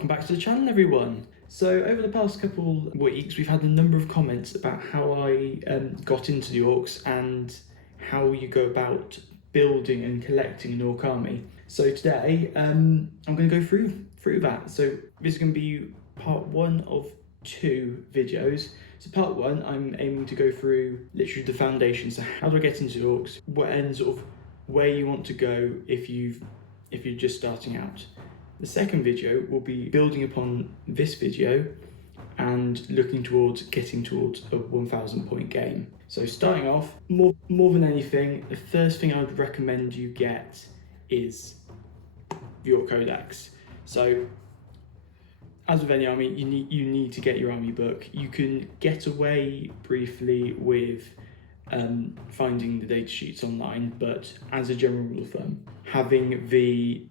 Welcome back to the channel, everyone. So over the past couple weeks we've had a number of comments about how I got into the Orks and how you go about building and collecting an Ork army. So today I'm going to go through that. So this is going to be part one of 2 videos. So part 1, I'm aiming to go through literally the foundation. So how do I get into the Orks? What and sort of where you want to go if you're just starting out. The second video will be building upon this video and looking towards getting towards a 1000 point game. So starting off, more than anything, the first thing I would recommend you get is your Codex. So as with any army, you need to get your army book. You can get away briefly with finding the data sheets online, but as a general rule of thumb, having the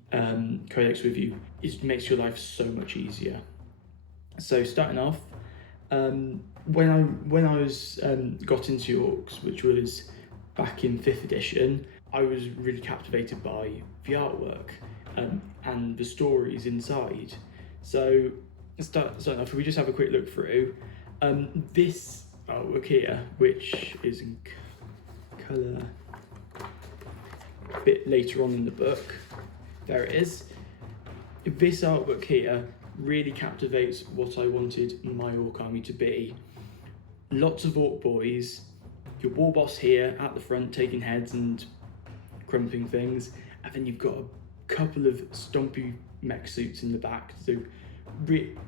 Codex with you makes your life so much easier. So starting off, when I was got into Orks, which was back in 5th edition, I was really captivated by the artwork and the stories inside. So starting off, if we just have a quick look through this artwork here, which is in colour a bit later on in the book. There it is. This artwork here really captivates what I wanted my Ork army to be. Lots of Ork boys, your war boss here at the front taking heads and crumping things, and then you've got a couple of stompy mech suits in the back. So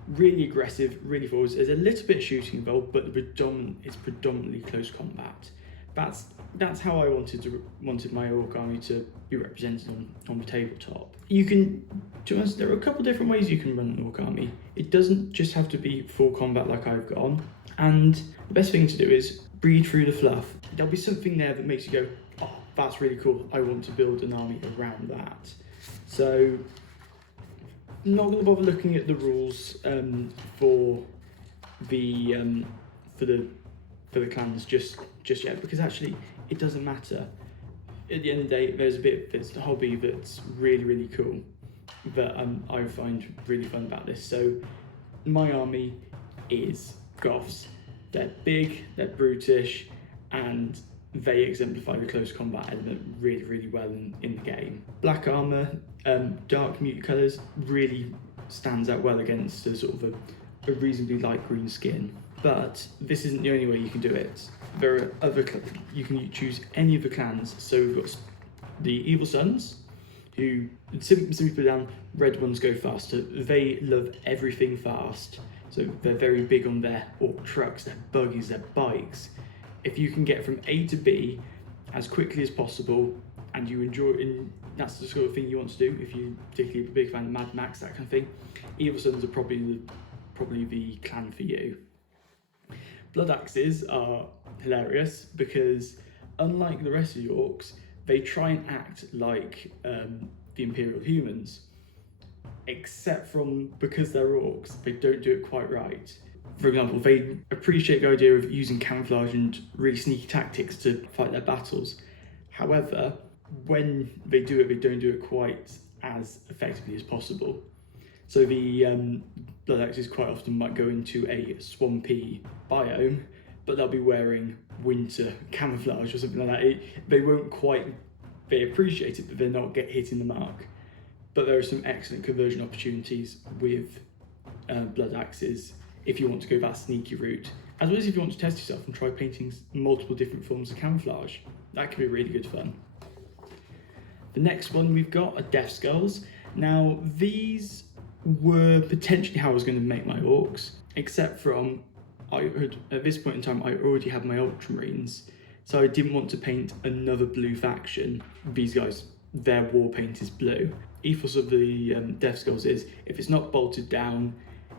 really aggressive, really forwards. There's a little bit of shooting involved, but it's predominantly close combat. That's how I wanted my Ork army to be represented on the tabletop. You can, to be honest, there are a couple different ways you can run an Ork army. It doesn't just have to be full combat like I've gone. And the best thing to do is breed through the fluff. There'll be something there that makes you go, oh, that's really cool. I want to build an army around that. So I'm not going to bother looking at the rules for the clans just yet, because actually it doesn't matter. At the end of the day, there's a hobby that's really cool that I find really fun about this. So my army is Goths. They're big, they're brutish, and they exemplify the close combat element really well in the game. Black armour, dark muted colours really stands out well against a sort of a reasonably light green skin. But this isn't the only way you can do it. There are other, you can choose any of the clans. So we've got the Evil Sons, who simply put down, red ones go faster. They love everything fast. So they're very big on their Ork trucks, their buggies, their bikes. If you can get from A to B as quickly as possible, and you enjoy, and that's the sort of thing you want to do, if you're particularly a big fan of Mad Max, that kind of thing, Evil Sons are probably the clan for you. Blood Axes are hilarious because, unlike the rest of the Orks, they try and act like the Imperial humans, except because they're Orks, they don't do it quite right. For example, they appreciate the idea of using camouflage and really sneaky tactics to fight their battles. However, when they do it, they don't do it quite as effectively as possible. So the Blood Axes quite often might go into a swampy biome, but they'll be wearing winter camouflage or something like that. They appreciate it, but they're not hitting the mark. But there are some excellent conversion opportunities with Blood Axes if you want to go that sneaky route, as well as if you want to test yourself and try painting multiple different forms of camouflage. That can be really good fun. The next one we've got are Death Skulls. Now these were potentially how I was going to make my Orks, except from at this point in time I already had my Ultramarines, so I didn't want to paint another blue faction. These guys, their war paint is blue. Ethos of the Death Skulls is, if it's not bolted down,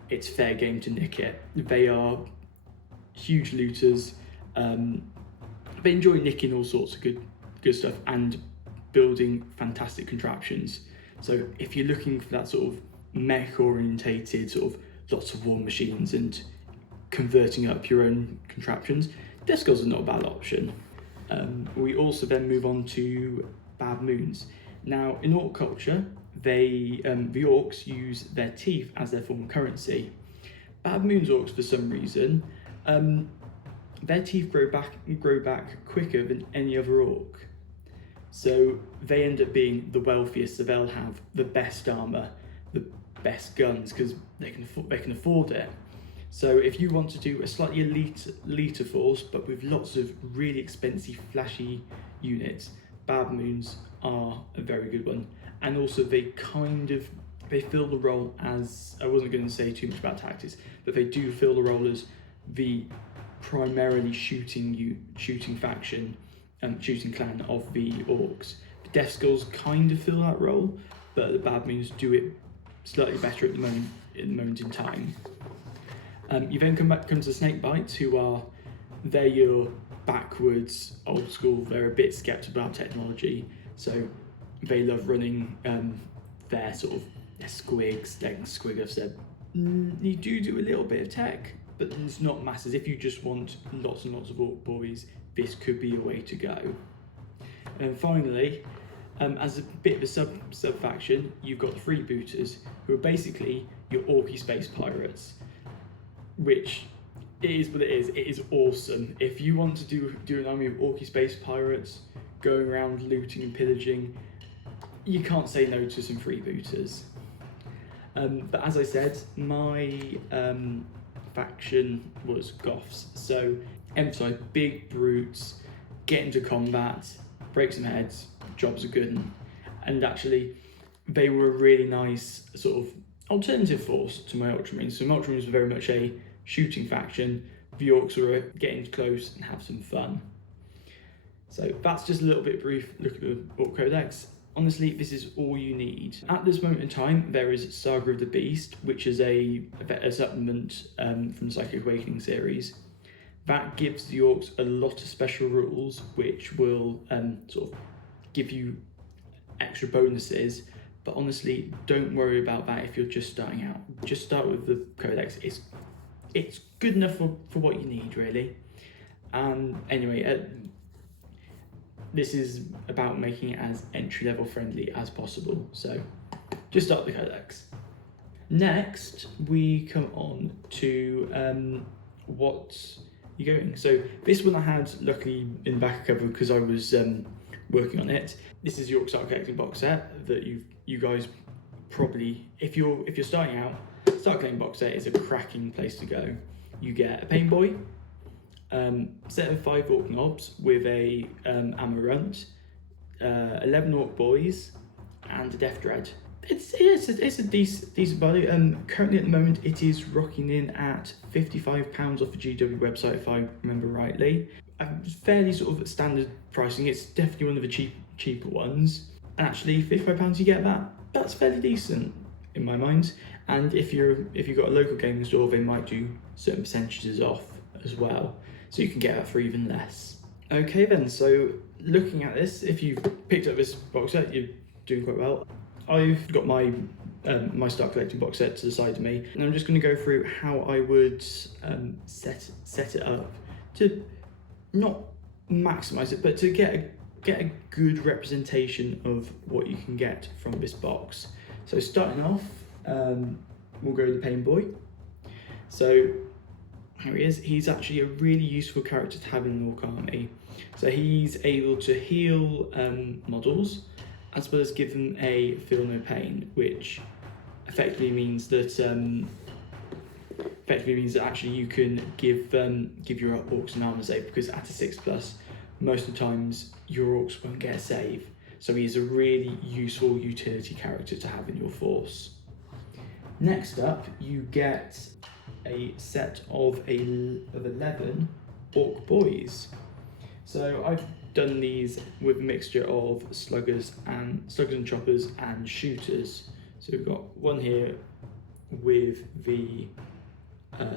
it's fair game to nick it. They are huge looters. They enjoy nicking all sorts of good stuff and building fantastic contraptions. So if you're looking for that sort of mech orientated, sort of lots of war machines and converting up your own contraptions, Death Skulls are not a bad option. We also then move on to Bad Moons. Now in Ork culture, the Orks use their teeth as their form of currency. Bad Moon's Orks, for some reason, their teeth grow back quicker than any other Ork. So they end up being the wealthiest, so they'll have the best armour, the best guns, because they can afford it. So if you want to do a slightly elite force, but with lots of really expensive, flashy units, Bad Moons are a very good one. And also they fill the role as, I wasn't going to say too much about tactics, but they do fill the role as the primarily shooting faction and shooting clan of the Orks. The Death Skulls kind of fill that role, but the Bad Moons do it slightly better at the moment in time. You then come to the Snakebites, they're your backwards, old school. They're a bit sceptical about technology, so they love running their squigs. They can squig. I've said you do a little bit of tech, but it's not masses. If you just want lots and lots of Ork boys, this could be a way to go. And finally, as a bit of a sub faction, you've got the Freebooters, who are basically your Orky space pirates, which it is what it is. It is awesome. If you want to do an army of Orky space pirates going around looting and pillaging, you can't say no to some Freebooters. But as I said, my faction was Goths, so emphasize big brutes, get into combat, break some heads, jobs are good, and actually they were a really nice sort of alternative force to my Ultramarines. So my Ultramarines were very much a shooting faction, the Orks were getting close and have some fun. So that's just a little bit brief look at the Ork Codex. Honestly, this is all you need. At this moment in time, there is Saga of the Beast, which is a supplement from the Psychic Awakening series. That gives the Orks a lot of special rules, which will sort of give you extra bonuses. But honestly, don't worry about that if you're just starting out. Just start with the Codex. It's good enough for what you need, really. Anyway, this is about making it as entry-level friendly as possible. So just start the Codex. Next, we come on to what you're going. So this one I had luckily in the back cover because I was working on it. This is your Start Collecting box set that you guys probably, if you're starting out, Start Collecting box set is a cracking place to go. You get a Pain Boy, set of 5 Ork knobs with a ammo runt, 11 Ork boys, and a Death Dread. It's a decent value. Currently at the moment it is rocking in at £55 off the GW website if I remember rightly. Fairly sort of standard pricing. It's definitely one of the cheaper ones. And actually £55 you get that. That's fairly decent in my mind. And if you've got a local gaming store, they might do certain percentages off as well, so you can get that for even less. Okay then, so looking at this, if you've picked up this box set, you're doing quite well. I've got my my Start Collecting box set to the side of me, and I'm just going to go through how I would set it up to not maximise it, but to get a good representation of what you can get from this box. So starting off, we'll go with the Pain Boy. So here he is. He's actually a really useful character to have in an Ork army. So he's able to heal models, as well as give them a Feel No Pain, which effectively means that actually you can give your Orks an armor save, because at a 6+, most of the times your Orks won't get a save. So he's a really useful utility character to have in your force. Next up, you get a set of 11 Ork boys. So I've done these with a mixture of sluggers and choppers and shooters. So we've got one here with the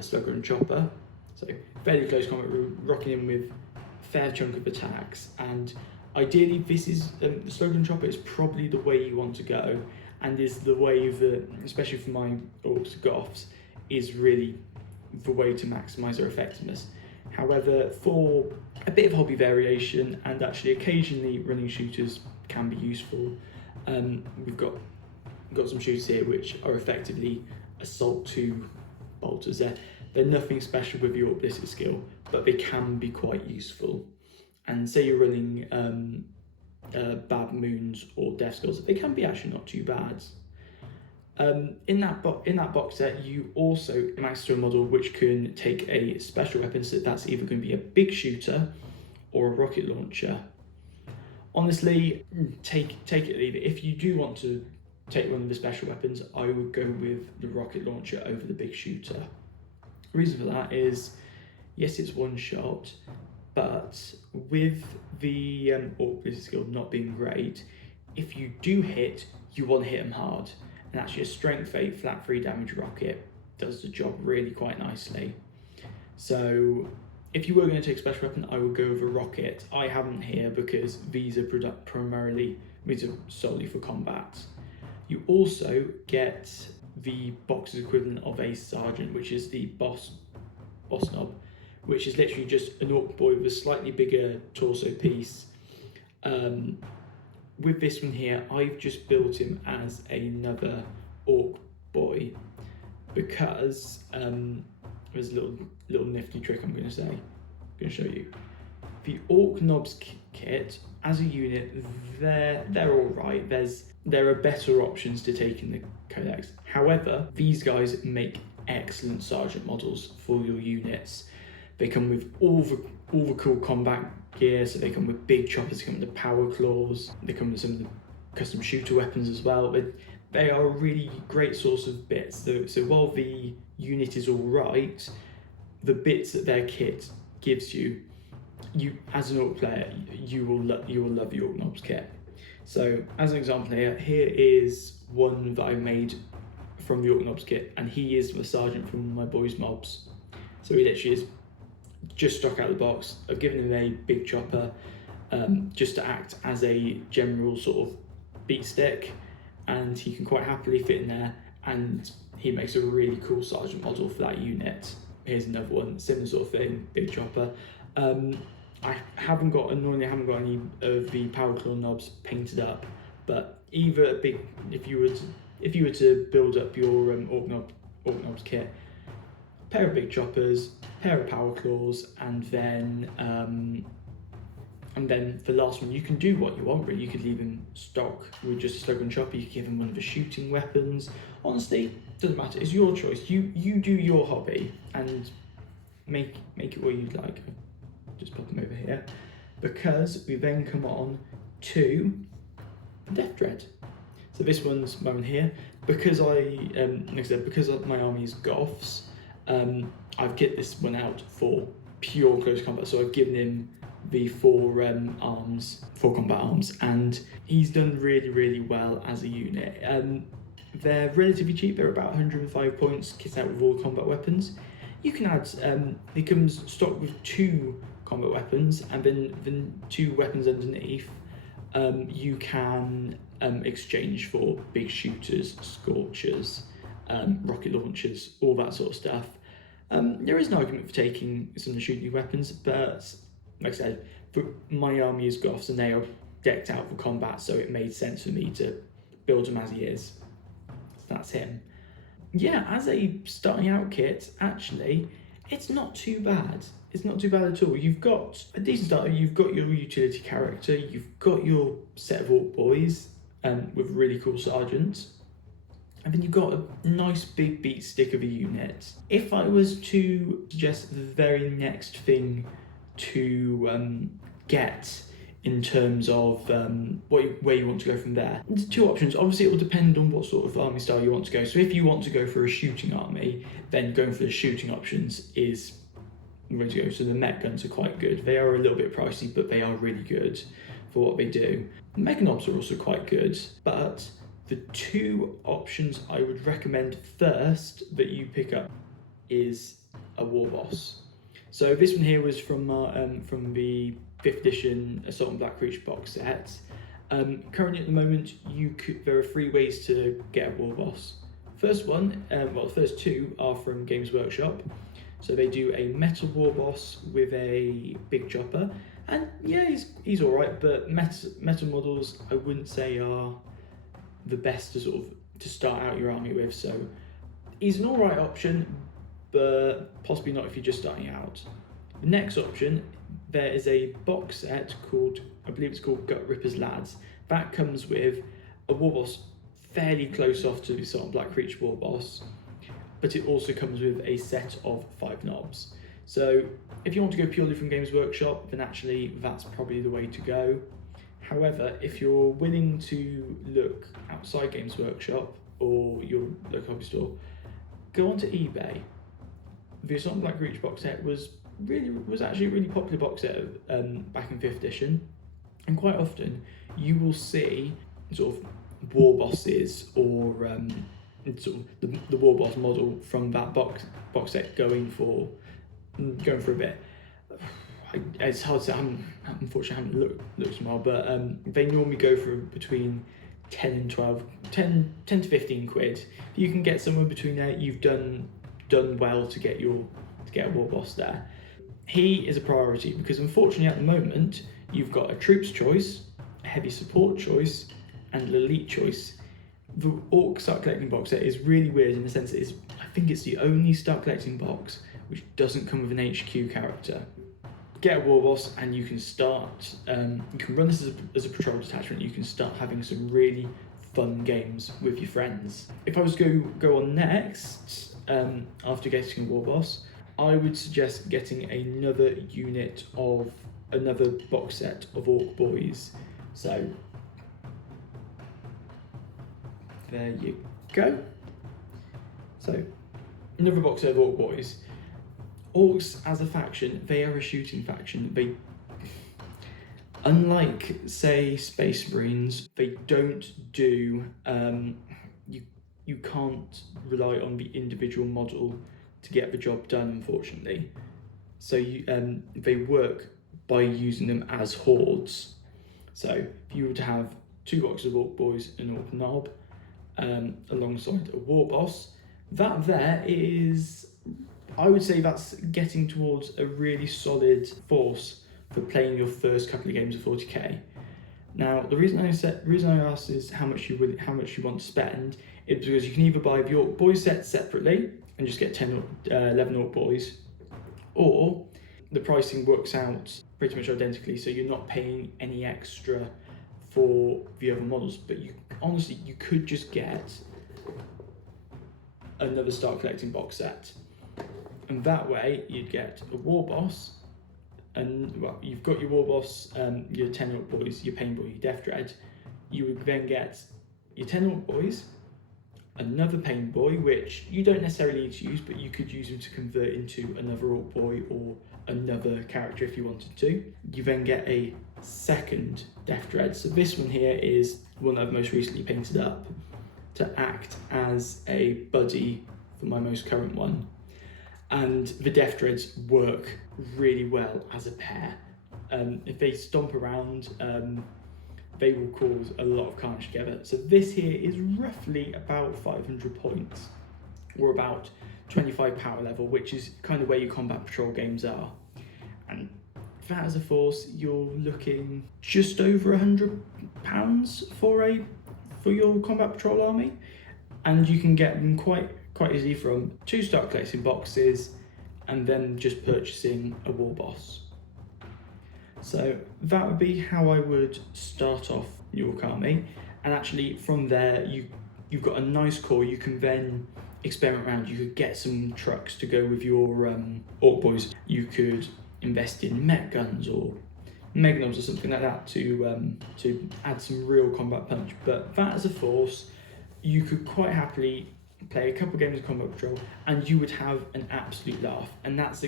slugger and chopper. So fairly close combat, we're rocking in with a fair chunk of attacks, and ideally this is the slugger and chopper is probably the way you want to go, and is the way that, especially for my Orks Goths, is really the way to maximise their effectiveness. However, for a bit of hobby variation, and actually occasionally running shooters can be useful, we've got got some shooters here which are effectively Assault 2 bolters. They're nothing special with your ballistic skill, but they can be quite useful. And say you're running Bad Moons or Death Skulls, they can be actually not too bad. In that box set, you also max to a model which can take a special weapon, so that's either going to be a big shooter or a rocket launcher. Honestly, take it or leave it. If you do want to take one of the special weapons, I would go with the rocket launcher over the big shooter. The reason for that is, yes, it's one shot, but with the Orc ballistic skill not being great, if you do hit, you want to hit them hard. And actually a strength 8 flat 3 damage rocket does the job really quite nicely. So if you were going to take a special weapon, I would go with a rocket. I haven't here because these are solely for combat. You also get the box's equivalent of a sergeant, which is the boss knob, which is literally just an orc boy with a slightly bigger torso piece. With this one here, I've just built him as another orc boy because there's a little nifty trick I'm going to show you. The orc knobs kit as a unit, they're all right. There are better options to take in the Codex. However, these guys make excellent sergeant models for your units. They come with all the cool combat gear, so they come with big choppers, they come with the power claws, they come with some of the custom shooter weapons as well. They are a really great source of bits. So while the unit is all right, the bits that their kit gives you as an Orc player, you will love the Orc Knobs kit. So as an example here is one that I made from the Orc Knobs kit, and he is the sergeant from my boys mobs. So he literally is just stock out of the box. I've given him a big chopper just to act as a general sort of beat stick, and he can quite happily fit in there, and he makes a really cool sergeant model for that unit. Here's another one, similar sort of thing, big chopper. I haven't got any of the power claw knobs painted up, but either a big, if you were to build up your Orc Knobs kit, pair of big choppers, pair of power claws, and then the last one, you can do what you want really. You could leave him stock with just a slug and chopper, you could give him one of the shooting weapons. Honestly, doesn't matter, it's your choice. You do your hobby and make it what you'd like. Just pop them over here, because we then come on to Death Dread. So this one's my one here, because because my army is Goths. I've kit this one out for pure close combat, so I've given him the four combat arms, and he's done really well as a unit. They're relatively cheap, they're about 105 points, kit out with all combat weapons. You can add, it comes stocked with 2 combat weapons, and then 2 weapons underneath you can exchange for big shooters, scorchers, rocket launchers, all that sort of stuff. There is an argument for taking some of the shooting weapons, but like I said, my army is Goths and they are decked out for combat, so it made sense for me to build him as he is. So that's him. Yeah, as a starting out kit, actually, it's not too bad. It's not too bad at all. You've got a decent starter, you've got your utility character, you've got your set of Orc boys with really cool sergeants, and then you've got a nice big beat stick of a unit. If I was to suggest the very next thing to get in terms of where you want to go from there, there's 2 options. Obviously, it will depend on what sort of army style you want to go. So if you want to go for a shooting army, then going for the shooting options is the way to go. So the mech guns are quite good. They are a little bit pricey, but they are really good for what they do. The mech knobs are also quite good, but the 2 options I would recommend first that you pick up is a war boss. So this one here was from the 5th edition Assault and Black Reach box set. Currently at the moment, there are 3 ways to get a war boss. First one, the first 2 are from Games Workshop. So they do a metal war boss with a big chopper, and yeah, he's all right. But metal models, I wouldn't say are the best to sort of to start out your army with. So he's an alright option, but possibly not if you're just starting out. The next option, there is a box set called, I believe it's called Gut Ripper's Lads. That comes with a war boss fairly close off to the sort of Black Creature war boss, but it also comes with a set of 5 knobs. So if you want to go purely from Games Workshop, then actually that's probably the way to go. However, if you're willing to look outside Games Workshop or your local hobby store, go onto eBay. The Assault on Black Creature box set was actually a really popular box set back in 5th edition, and quite often you will see sort of war bosses or sort of the war boss model from that box set going for a bit. It's hard to say. Unfortunately, I haven't looked a while, but they normally go for between 10 to 15 quid. If you can get somewhere between there, you've done well to get a war boss there. He is a priority because unfortunately at the moment you've got a troops choice, a heavy support choice, and an elite choice. The Orcs Start Collecting box set is really weird in the sense that I think it's the only Start Collecting box which doesn't come with an HQ character. Get a war boss and you can start, you can run this as a patrol detachment, you can start having some really fun games with your friends. If I was to go on next, after getting a war boss, I would suggest getting another box set of Orc boys. So there you go. So another box set of Orc boys. Orcs as a faction, they are a shooting faction. They, unlike say Space Marines, they don't do you can't rely on the individual model to get the job done, unfortunately. So they work by using them as hordes. So if you were to have 2 boxes of Orc boys and Orc Knob alongside a war boss, that there is, I would say that's getting towards a really solid force for playing your first couple of games of 40k. Now, the reason I asked is how much you want to spend is because you can either buy the Orc boys set separately and just get 11 Orc boys, or the pricing works out pretty much identically, so you're not paying any extra for the other models. But you could just get another Start Collecting box set, and that way you'd get a war boss, and well, you've got your war boss, your 10 Orc boys, your Pain Boy, your Death Dread. You would then get your 10 Orc boys, another Pain Boy, which you don't necessarily need to use, but you could use them to convert into another Orc Boy or another character if you wanted to. You then get a second Death Dread. So this one here is one that I've most recently painted up to act as a buddy for my most current one. And the Death Dreads work really well as a pair. If they stomp around, they will cause a lot of carnage together. So this here is roughly about 500 points, or about 25 power level, which is kind of where your combat patrol games are. And that as a force, you're looking just over £100 for your combat patrol army, and you can get them quite easily from 2 Start Collecting boxes and then just purchasing a war boss. So that would be how I would start off your army, and actually from there you've got a nice core. You can then experiment around. You could get some trucks to go with your Orc boys. You could invest in mech guns or Meganobs or something like that to add some real combat punch. But that as a force, you could quite happily play a couple of games of combat patrol and you would have an absolute laugh. And that's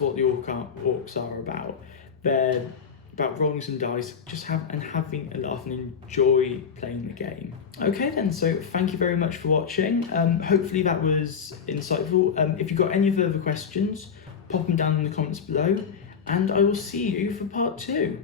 what the Orcs are about. They're about rolling some dice, having a laugh and enjoy playing the game. Okay then, so thank you very much for watching. Hopefully that was insightful. If you've got any further questions, pop them down in the comments below, and I will see you for part 2.